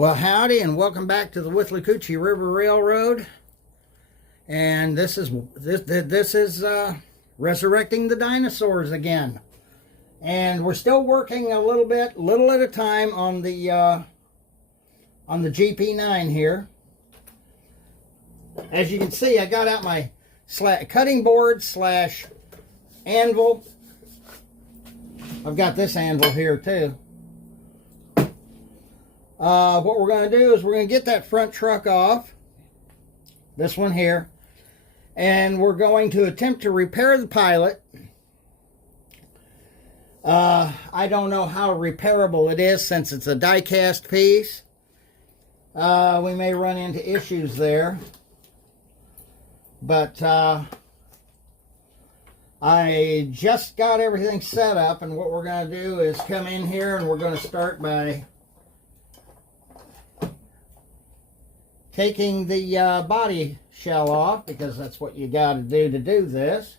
Well, howdy, and welcome back to the Withlacoochee River Railroad. And this is Resurrecting the Dinosaurs again. And we're still working a little at a time on the GP9 here. As you can see, I got out my cutting board slash anvil. I've got this anvil here too. What we're going to do is we're going to get that front truck off, this one here, and we're going to attempt to repair the pilot. I don't know how repairable it is since it's a die-cast piece. We may run into issues there, but I just got everything set up, and what we're going to do is come in here and we're going to start by taking the body shell off, because that's what you got to do this.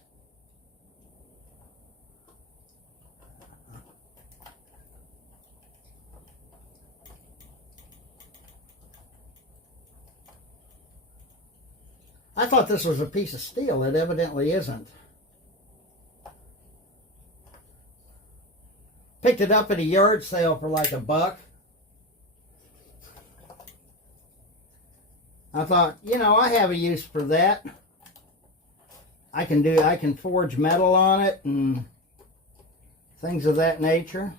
I thought this was a piece of steel. It evidently isn't. Picked it up at a yard sale for like $1. I thought, you know, I have a use for that. I can forge metal on it and things of that nature.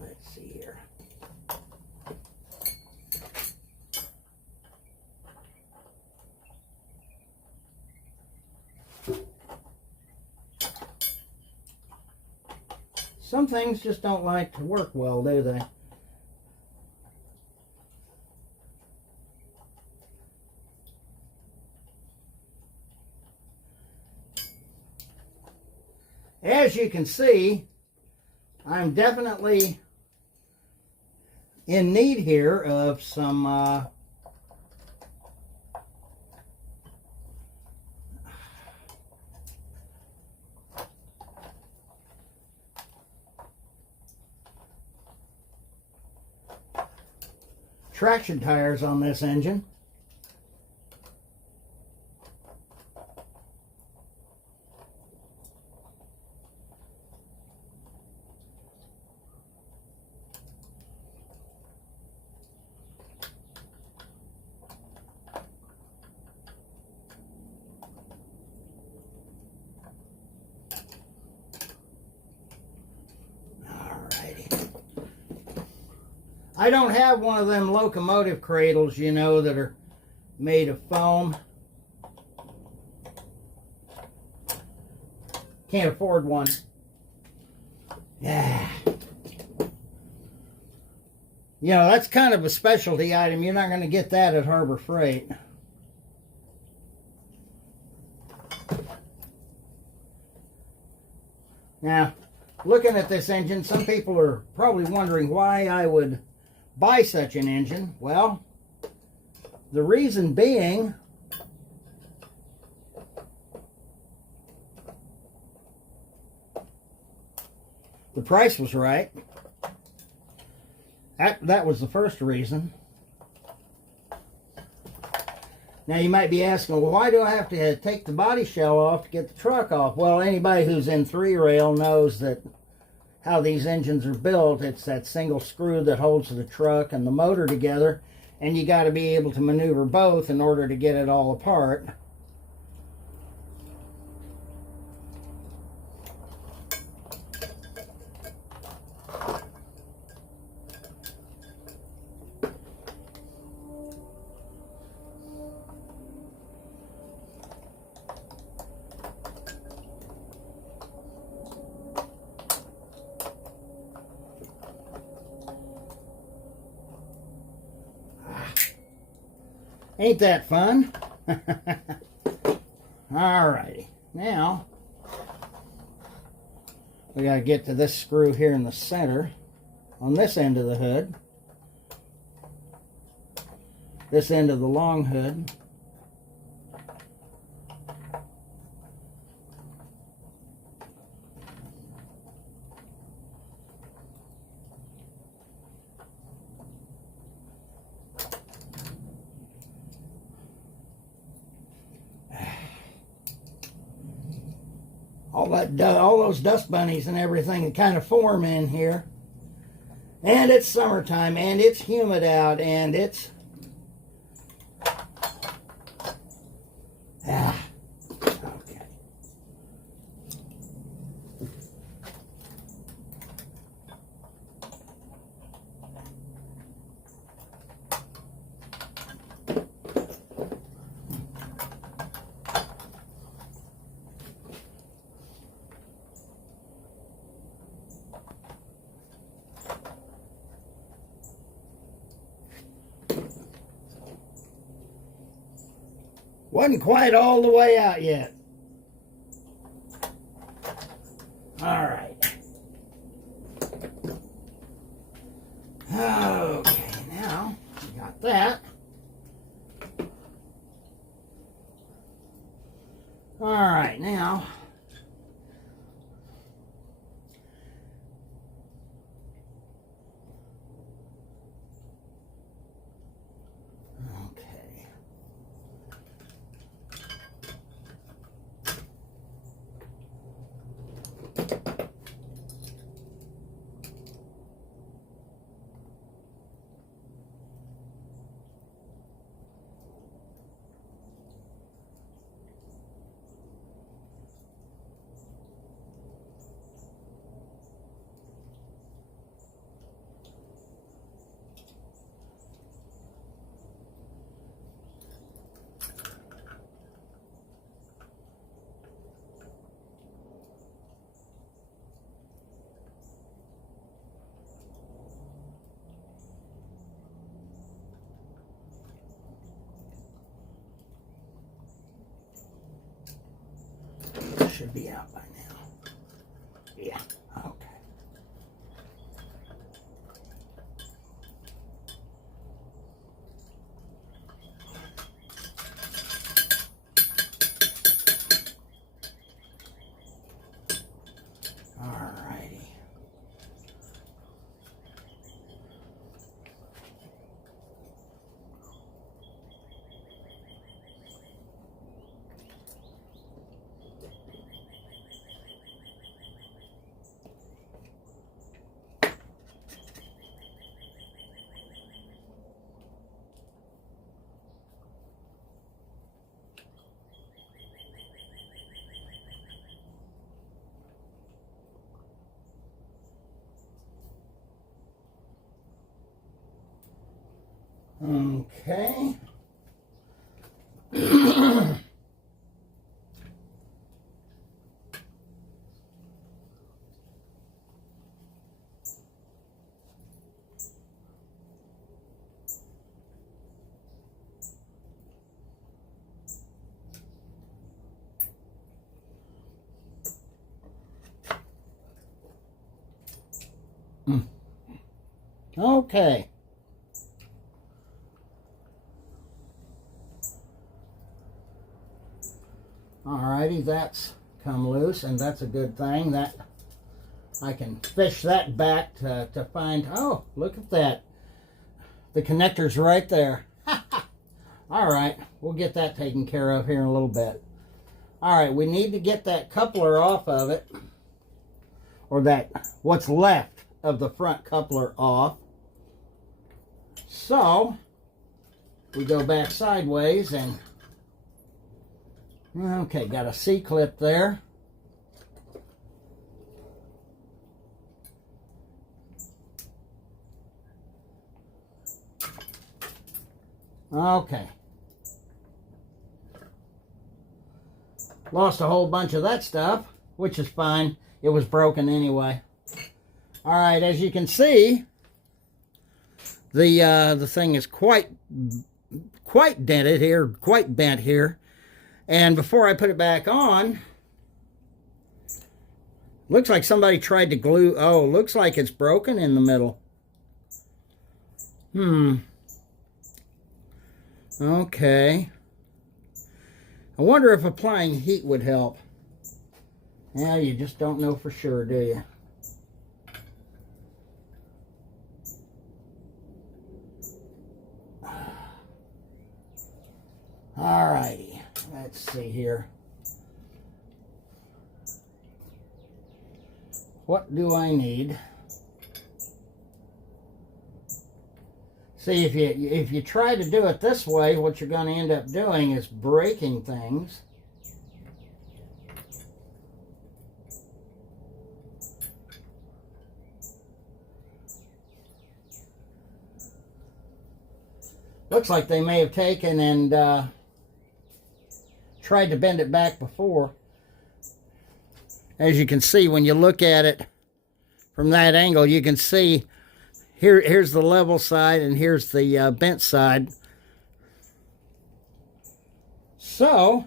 Let's see here. Some things just don't like to work well, do they? As you can see, I'm definitely in need here of some traction tires on this engine. I don't have one of them locomotive cradles, you know, that are made of foam. Can't afford one. Yeah. You know, that's kind of a specialty item. You're not going to get that at Harbor Freight. Now, looking at this engine, some people are probably wondering why I would buy such an engine. Well, the reason being, the price was right. That was the first reason. Now you might be asking, well, why do I have to take the body shell off to get the truck off? Well, anybody who's in 3-rail knows that how these engines are built. It's that single screw that holds the truck and the motor together, and you got to be able to maneuver both in order to get it all apart. Ain't that fun? Alrighty, now we got to get to this screw here in the center on this end of the hood. this end of the long hood. all those dust bunnies and everything that kind of form in here. And it's summertime, and it's humid out, and it's okay. Wasn't quite all the way out yet. All right. Okay, now we got that. All right, now should be out by now. Yeah, okay. All righty. Okay. Okay. Alrighty, that's come loose, and that's a good thing. That I can fish that back to find. Oh, look at that. The connector's right there. Alright, we'll get that taken care of here in a little bit. Alright, we need to get that coupler off of it, or that what's left of the front coupler off. So we go back sideways and okay, got a C-clip there. Okay. Lost a whole bunch of that stuff, which is fine. It was broken anyway. All right, as you can see, the thing is quite dented here, quite bent here. And before I put it back on, looks like somebody tried to glue. Oh, looks like it's broken in the middle. Okay. I wonder if applying heat would help. Yeah, you just don't know for sure, do you? Alrighty, let's see here. what do I need? See, if you try to do it this way, what you're going to end up doing is breaking things. Looks like they may have taken and tried to bend it back before. As you can see, when you look at it from that angle, you can see here's the level side and here's the bent side. So,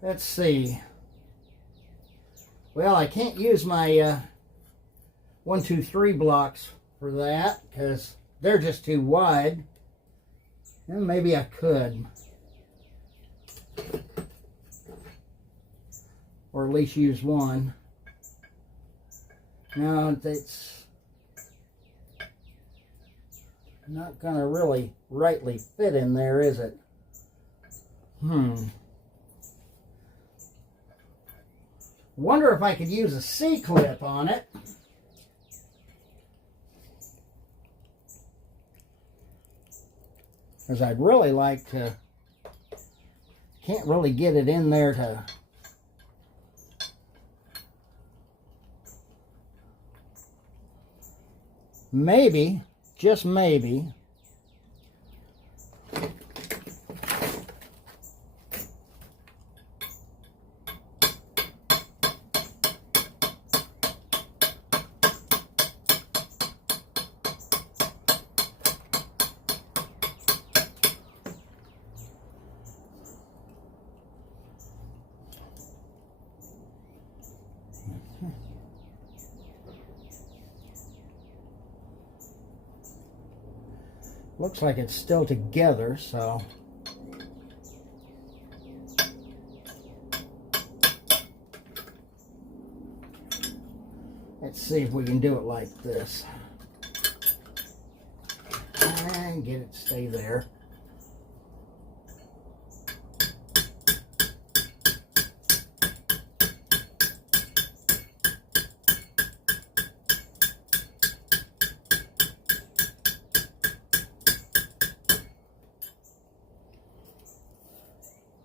let's see. Well, I can't use my 1, 2, 3 blocks for that because they're just too wide. And maybe I could. Or at least use one. No, it's not going to really rightly fit in there, is it? Wonder if I could use a C-clip on it. Because I'd really like to... Can't really get it in there to... Maybe, just maybe, looks like it's still together, so let's see if we can do it like this and get it to stay there.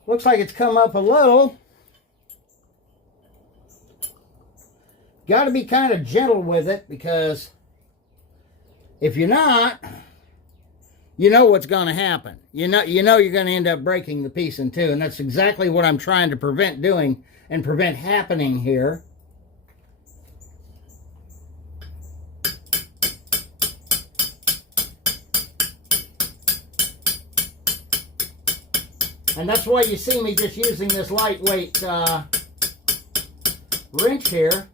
Looks like it's come up a little. Got to be kind of gentle with it because if you're not, you know what's going to happen. You know you're going to end up breaking the piece in two, and that's exactly what I'm trying to prevent doing and prevent happening here. And that's why you see me just using this lightweight wrench here.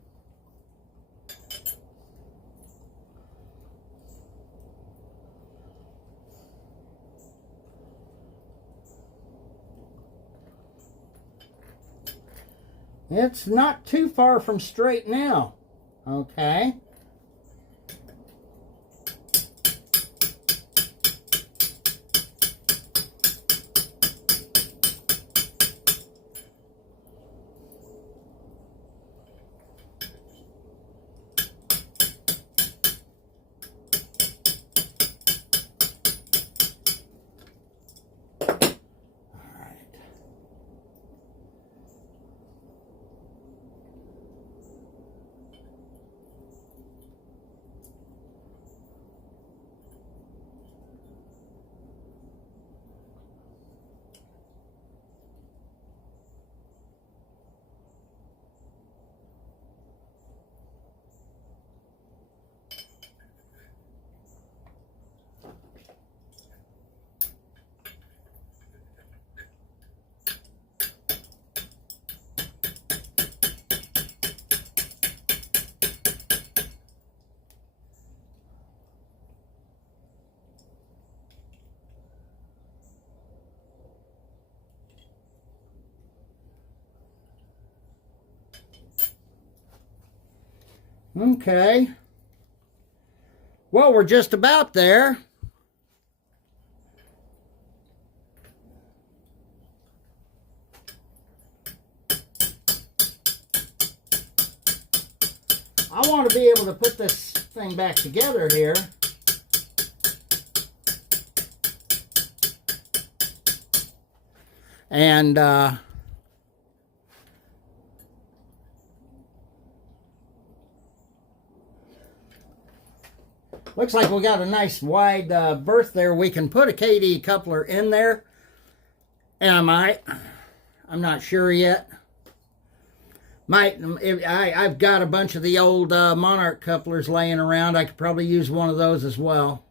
It's not too far from straight now. Okay. Okay. Well, we're just about there. I want to be able to put this thing back together here. And looks like we got a nice wide berth there. We can put a KD coupler in there. And I might. I'm not sure yet. I've got a bunch of the old Monarch couplers laying around. I could probably use one of those as well.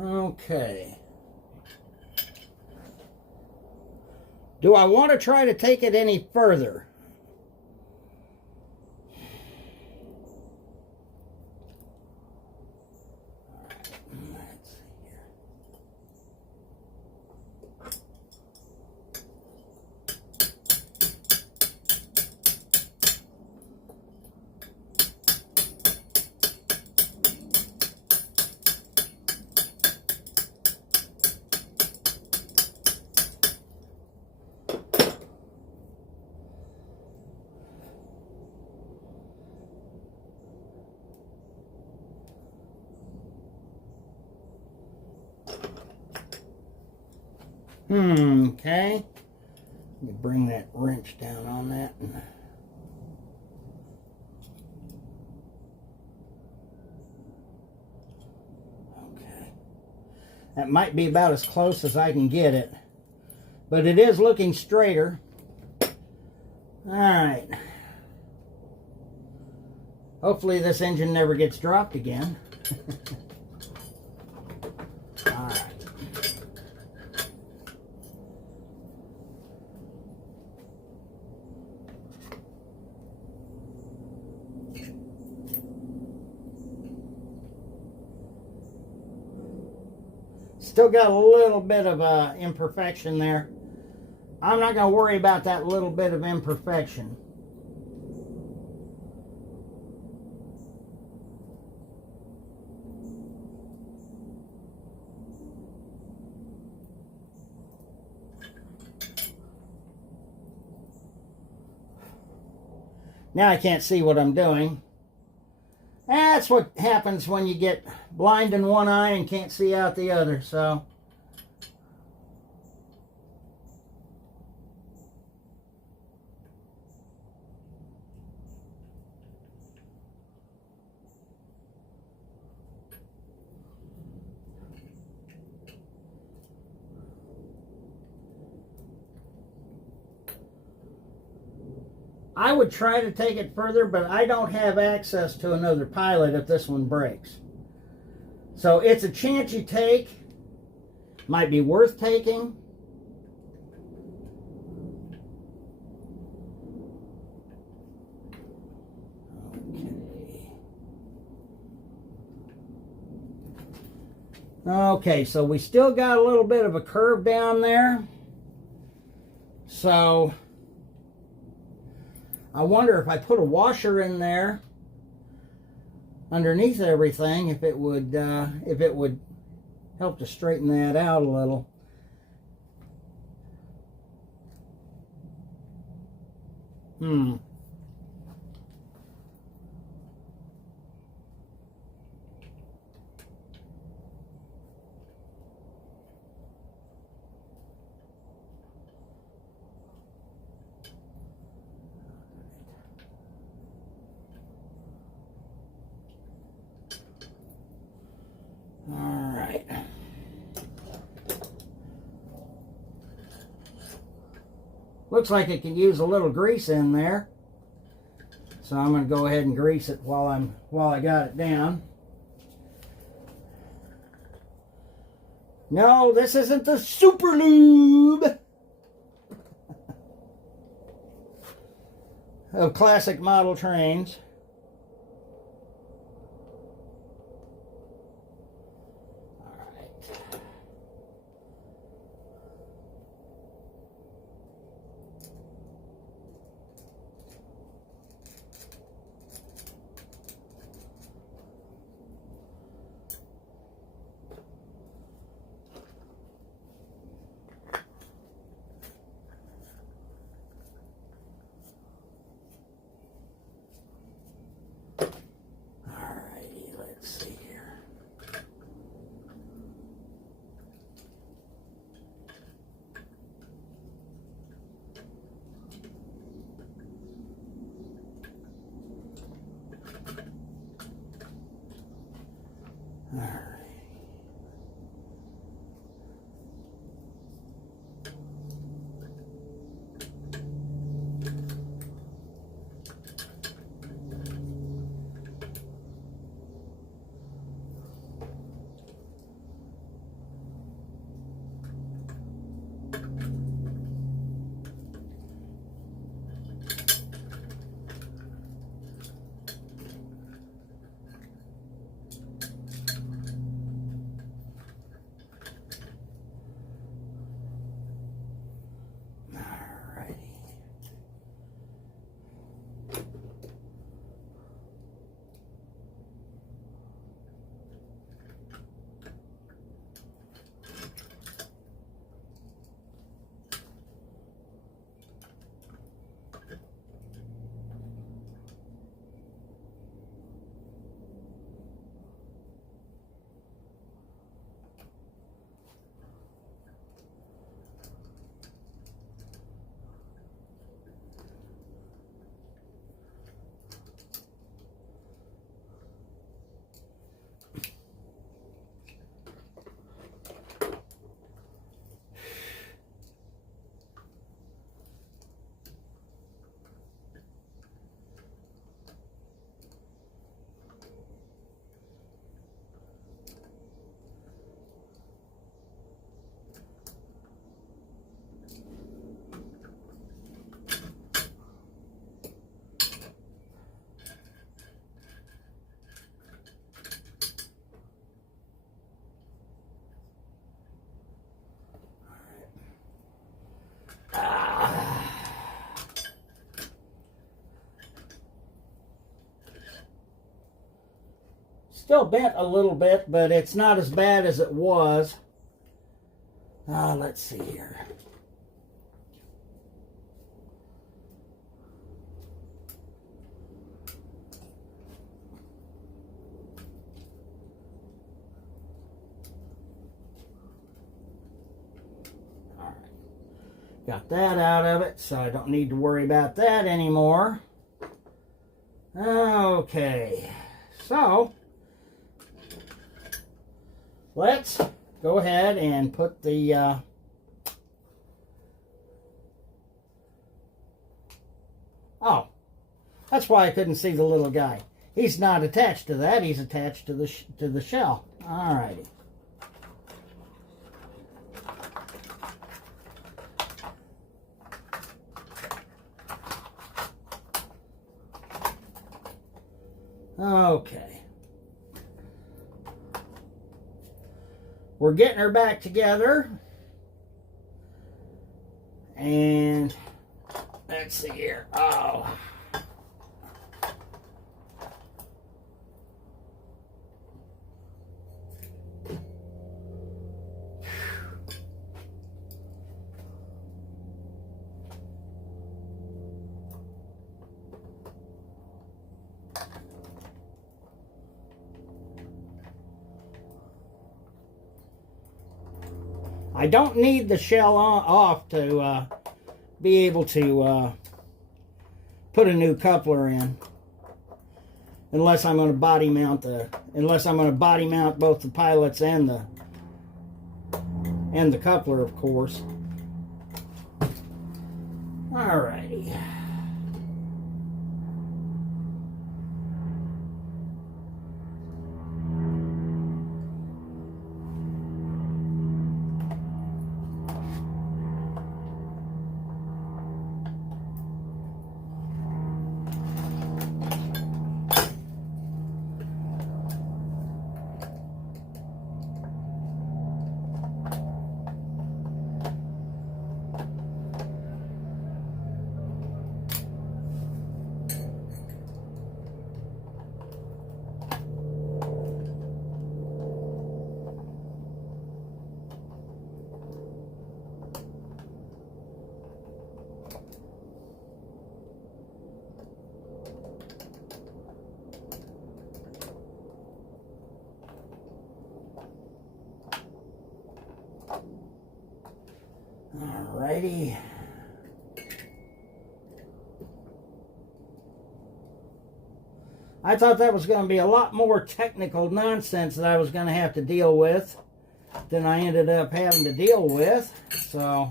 Okay. Do I want to try to take it any further? Okay. Let me bring that wrench down on that. Okay. That might be about as close as I can get it. But it is looking straighter. Alright. Hopefully this engine never gets dropped again. Alright. Still got a little bit of imperfection there. I'm not going to worry about that little bit of imperfection. Now I can't see what I'm doing. That's what happens when you get blind in one eye and can't see out the other, so. I would try to take it further, but I don't have access to another pilot if this one breaks. So it's a chance you take. Might be worth taking. Okay, so we still got a little bit of a curve down there. So I wonder if I put a washer in there underneath everything, if it would help to straighten that out a little. Looks like it can use a little grease in there. So I'm going to go ahead and grease it while I got it down. No, this isn't the super lube of classic model trains. Still bent a little bit, but it's not as bad as it was. Let's see here. Got that out of it, so I don't need to worry about that anymore. Okay, so let's go ahead and put the oh, that's why I couldn't see the little guy. He's not attached to that. He's attached to the shell. All righty. Okay. We're getting her back together. And let's see here. Oh. I don't need the shell off to be able to put a new coupler in, unless I'm going to body mount both the pilots and the coupler, of course. Alrighty. Alrighty. I thought that was going to be a lot more technical nonsense that I was going to have to deal with than I ended up having to deal with. So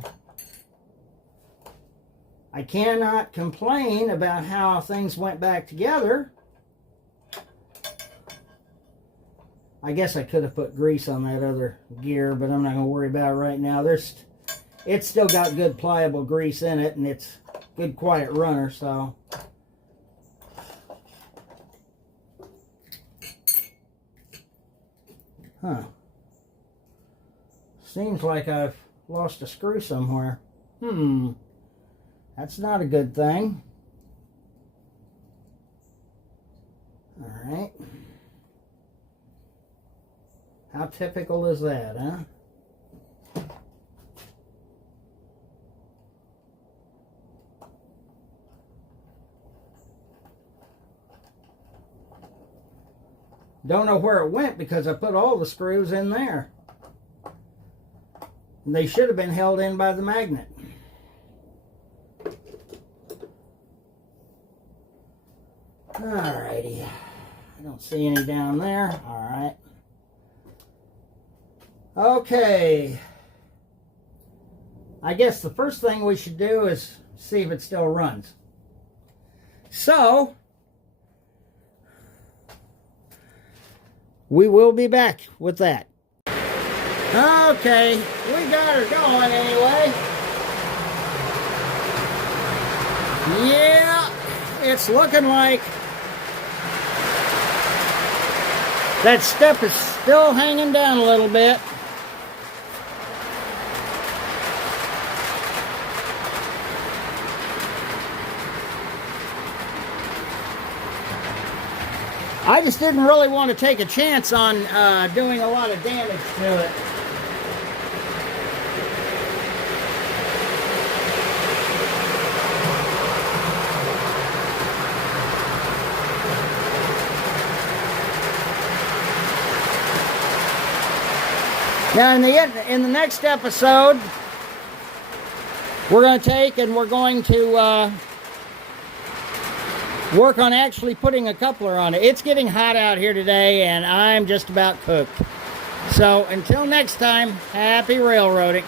I cannot complain about how things went back together. I guess I could have put grease on that other gear, but I'm not going to worry about it right now. It's still got good pliable grease in it, and it's a good quiet runner, so. Huh. Seems like I've lost a screw somewhere. That's not a good thing. All right. How typical is that, huh? Don't know where it went because I put all the screws in there. They should have been held in by the magnet. Alrighty. I don't see any down there. Alright. Okay. I guess the first thing we should do is see if it still runs. So, we will be back with that. Okay, we got her going anyway. Yeah, it's looking like that step is still hanging down a little bit. I just didn't really want to take a chance on doing a lot of damage to it. Now, in the next episode, we're going to take and we're going to work on actually putting a coupler on it. It's getting hot out here today, and I'm just about cooked. So, until next time, happy railroading.